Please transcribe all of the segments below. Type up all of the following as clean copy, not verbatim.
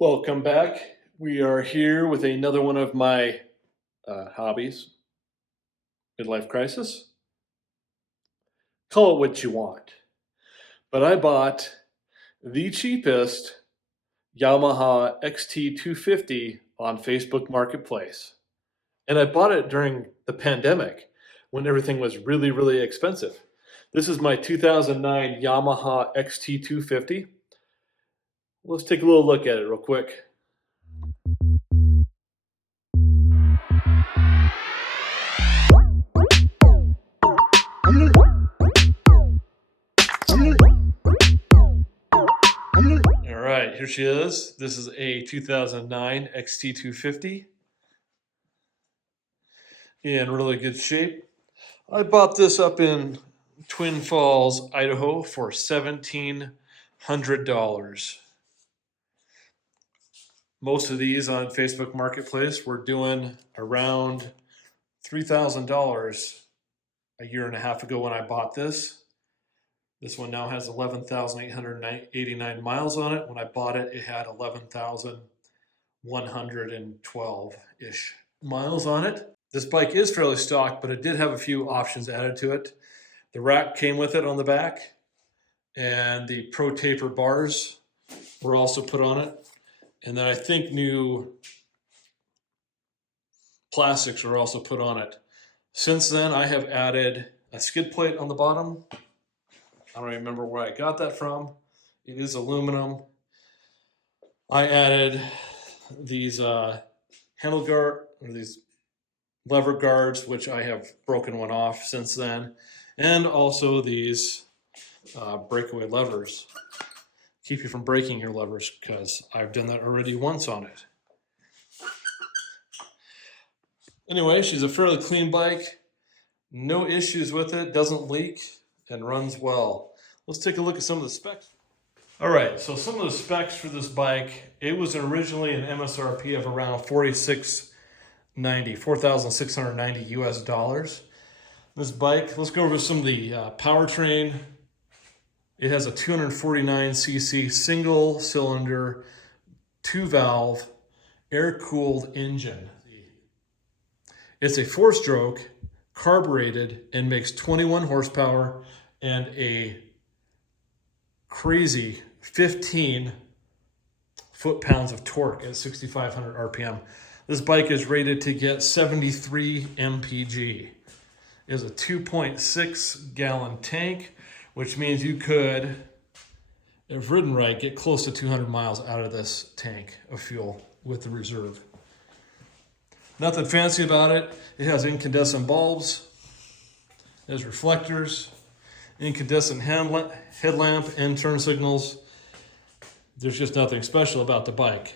Welcome back. We are here with another one of my hobbies, midlife crisis. Call it what you want. But I bought the cheapest Yamaha XT250 on Facebook Marketplace. And I bought it during the pandemic when everything was really, really expensive. This is my 2009 Yamaha XT250. Let's take a little look at it real quick. All right, here she is. This is a 2009 XT250 in really good shape. I bought this up in Twin Falls, Idaho for $1,700. Most of these on Facebook Marketplace were doing around $3,000 a year and a half ago when I bought this. This one now has 11,889 miles on it. When I bought it, it had 11,112-ish miles on it. This bike is fairly stock, but it did have a few options added to it. The rack came with it on the back, and the Pro Taper bars were also put on it. And then I think new plastics were also put on it. Since then, I have added a skid plate on the bottom. I don't remember where I got that from. It is aluminum. I added these handle guard, or these lever guards, which I have broken one off since then, and also these breakaway levers. Keep you from breaking your levers, because I've done that already once on it. Anyway, she's a fairly clean bike. No issues with it, doesn't leak, and runs well. Let's take a look at some of the specs. All right, so some of the specs for this bike, it was originally an MSRP of around $4,690 US dollars. This bike, let's go over some of the powertrain. It has a 249cc single cylinder, 2-valve, air-cooled engine. It's a 4-stroke, carbureted, and makes 21 horsepower and a crazy 15 foot-pounds of torque at 6,500 RPM. This bike is rated to get 73 mpg. It is a 2.6 gallon tank, which means you could, if ridden right, get close to 200 miles out of this tank of fuel with the reserve. Nothing fancy about it. It has incandescent bulbs, it has reflectors, incandescent headlamp, and turn signals. There's just nothing special about the bike.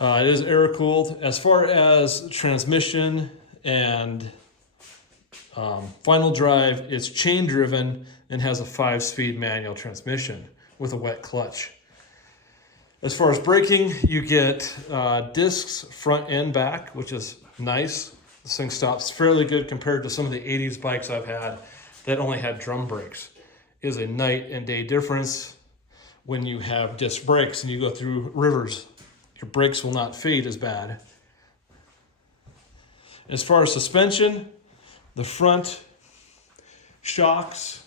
It is air-cooled. As far as transmission and final drive, it's chain-driven and has a 5-speed manual transmission with a wet clutch. As far as braking, you get discs front and back, which is nice. This thing stops fairly good compared to some of the 80s bikes I've had that only had drum brakes. It is a night and day difference when you have disc brakes and you go through rivers. Your brakes will not fade as bad. As far as suspension, the front shocks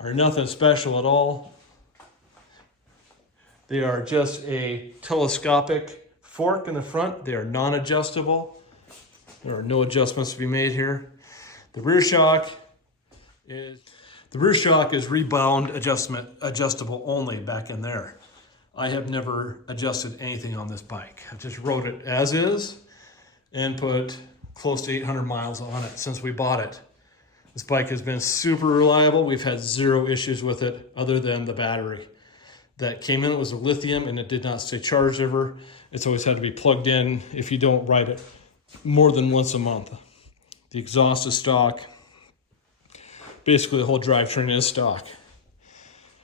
are nothing special at all. They are just a telescopic fork in the front. They are non-adjustable. There are no adjustments to be made here. The rear shock is rebound adjustable only back in there. I have never adjusted anything on this bike. I just rode it as is and put close to 800 miles on it since we bought it. This bike has been super reliable. We've had zero issues with it other than the battery that came in. It was a lithium and it did not stay charged ever. It's always had to be plugged in if you don't ride it more than once a month. The exhaust is stock. Basically the whole drivetrain is stock.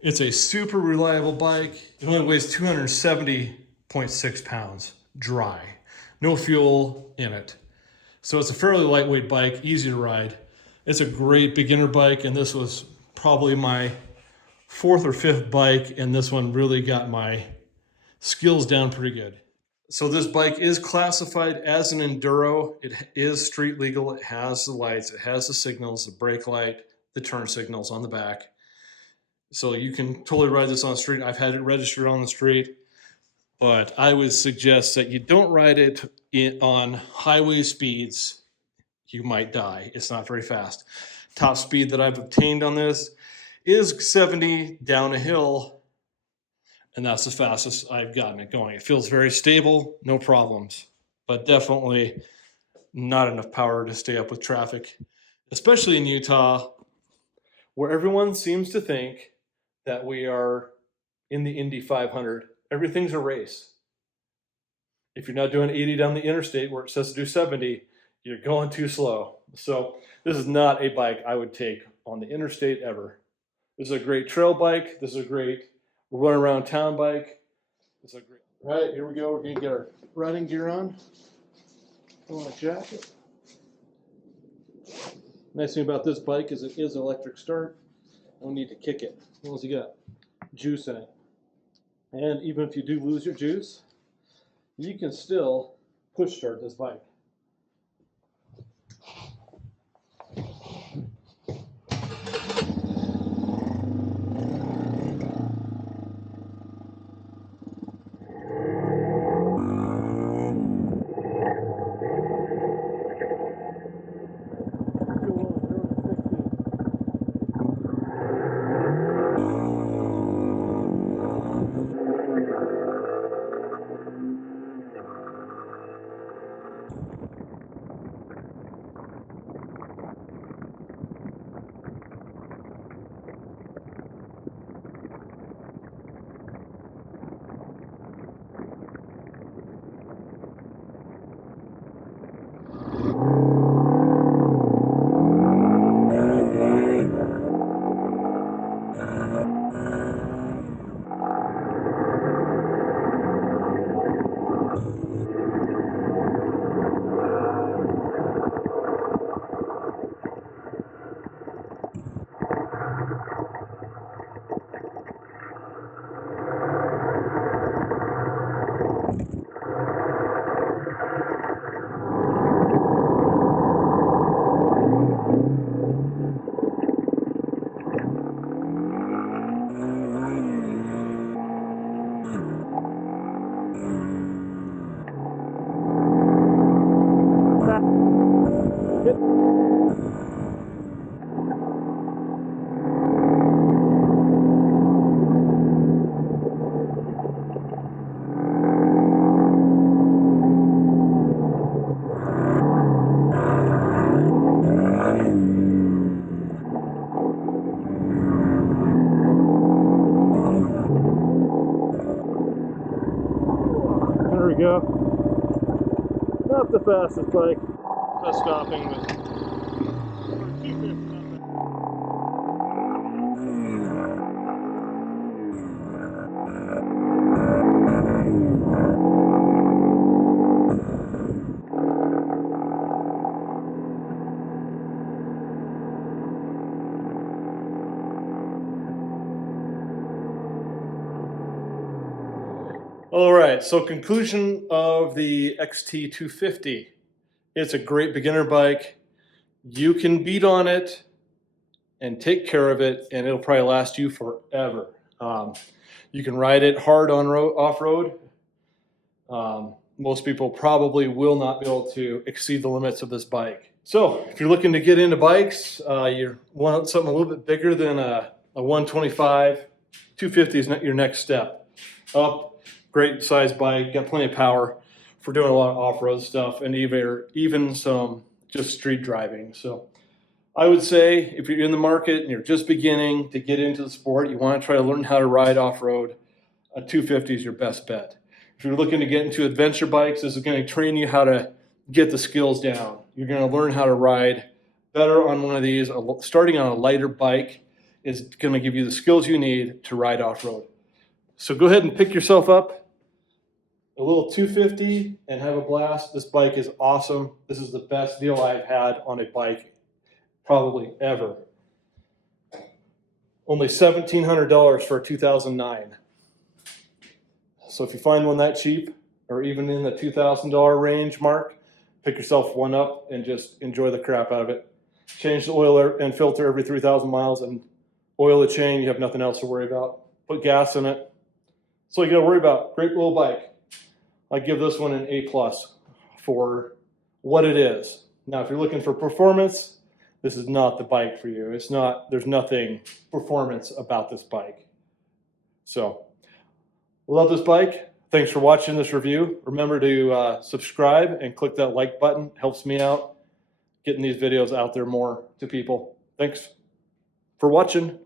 It's a super reliable bike. It only weighs 270.6 pounds dry. No fuel in it. So it's a fairly lightweight bike, easy to ride. It's a great beginner bike, and this was probably my 4th or 5th bike, and this one really got my skills down pretty good. So this bike is classified as an enduro. It is street legal. It has the lights, it has the signals, the brake light, the turn signals on the back. So you can totally ride this on the street. I've had it registered on the street, but I would suggest that you don't ride it on highway speeds. You might die. It's not very fast. Top speed that I've obtained on this is 70 down a hill, and that's the fastest I've gotten it going. It feels very stable, no problems, but definitely not enough power to stay up with traffic, especially in Utah, where everyone seems to think that we are in the Indy 500. Everything's a race. If you're not doing 80 down the interstate where it says to do 70, you're going too slow. So this is not a bike I would take on the interstate ever. This is a great trail bike. This is a great run around town bike. It's a great. All right, here we go. We're gonna get our riding gear on. Put on a jacket. Nice thing about this bike is it is electric start. Don't need to kick it as long as you got juice in it. And even if you do lose your juice, you can still push start this bike. There we go. Not the fastest bike. Just stopping, but for 250, not bad. All right, so conclusion of the XT250. It's a great beginner bike. You can beat on it and take care of it, and it'll probably last you forever. You can ride it hard on off-road. Most people probably will not be able to exceed the limits of this bike. So if you're looking to get into bikes, you want something a little bit bigger than a 125, 250 is your next step up. Great size bike, got plenty of power for doing a lot of off-road stuff and even some just street driving. So I would say if you're in the market and you're just beginning to get into the sport, you want to try to learn how to ride off-road, a 250 is your best bet. If you're looking to get into adventure bikes, this is going to train you how to get the skills down. You're going to learn how to ride better on one of these. Starting on a lighter bike is going to give you the skills you need to ride off-road. So go ahead and pick yourself up a little 250 and have a blast. This bike is awesome. This is the best deal I've had on a bike probably ever. Only $1,700 for a 2009. So if you find one that cheap, or even in the $2,000 range mark, pick yourself one up and just enjoy the crap out of it. Change the oil and filter every 3,000 miles and oil the chain. You have nothing else to worry about. Put gas in it. That's all you got to worry about. Great little bike. I give this one an A+ for what it is. Now, if you're looking for performance, this is not the bike for you. It's not. There's nothing performance about this bike. So, love this bike. Thanks for watching this review. Remember to subscribe and click that like button. Helps me out getting these videos out there more to people. Thanks for watching.